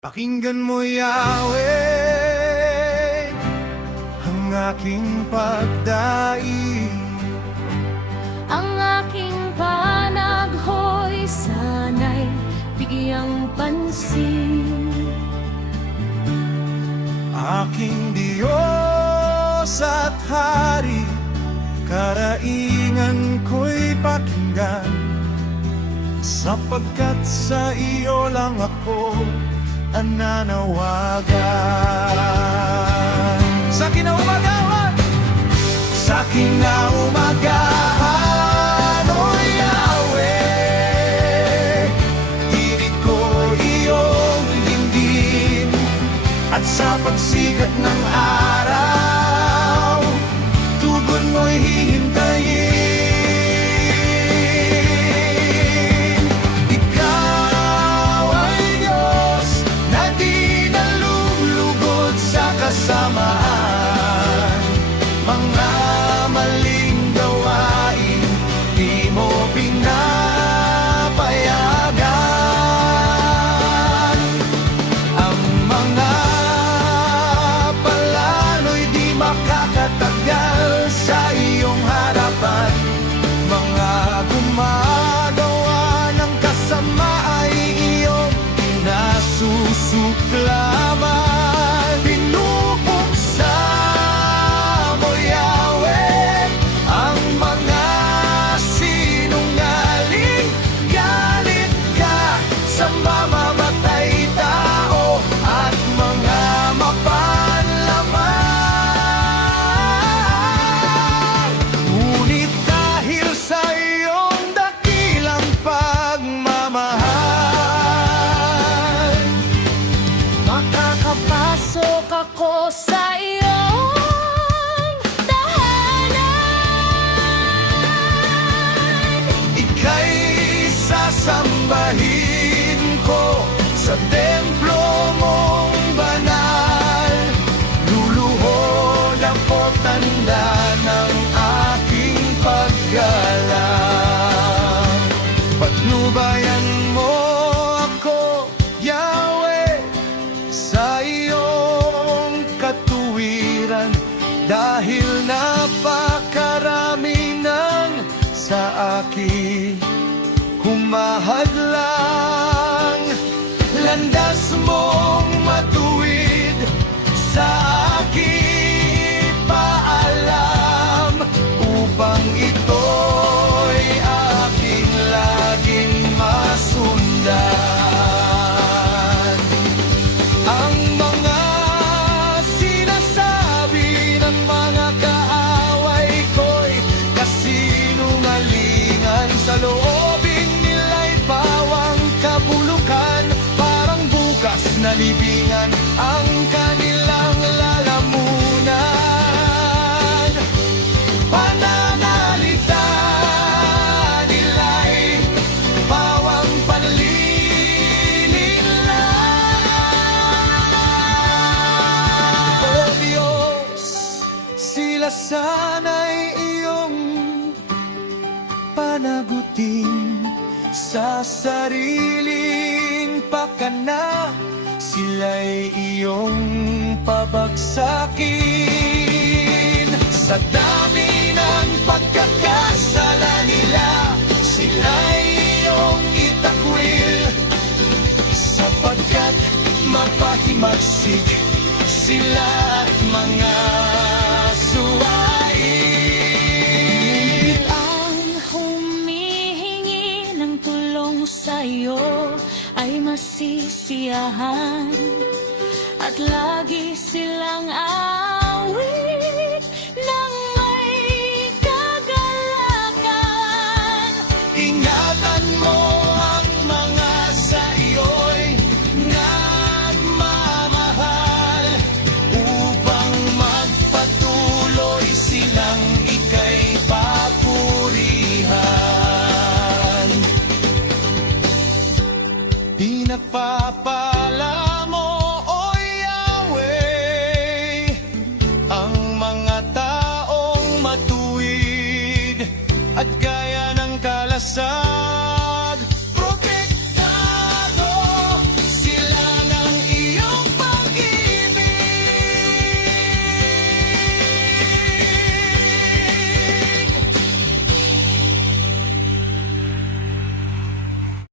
Pakinggan mo, Yahweh, ang aking pagdaig. Ang aking panaghoy sana'y bigyang pansin. Aking Diyos at Hari, karaingan ko'y pakinggan, sapagkat sa iyo lang ako nananawagan. Sa kinaumagahan, sa kinaumagahan, O Yahweh, tinig ko iyong dinggin, at sa pagsikat ng araw, tugon mo'y hihintayin. Kasamaan, mga maling gawain, di mo pinapayagan. Ang mga palalo'y di makakatagal sa iyong harapan. Mga gumagawa ng kasama ay iyong pinasusuklaman. Makakapasok ako sa iyong tahanan. Ika'y sasambahin ko sa templo mong banal. Luluhod ako't tanda ng aking paggalang. Patnubayan mo ako, Yahweh, sa iyong katuwiran, dahil napakarami ng sa akin humahadlang. Landas mong matuwid sa aking paalam, upang ito'y aking laging masundan. Ang mga sinasabi ng mga kaaway ko'y kasinungalingan. Sa loobin nila'y pawang kabulukan, parang bukas na libingan ang kanilang lalamunan. Pananalita nila'y pawang panlilin lang. O Diyos, sila sana'y iyong panagutin. Sa sariling pakana, sila'y iyong pabagsakin. Sa dami ng pagkakasala nila, sila'y iyong itakwil, sapagkat mapahimagsik sila't mga suwain. Ang humihingi ng tulong sa'yo ay masisiyahan, at lagi silang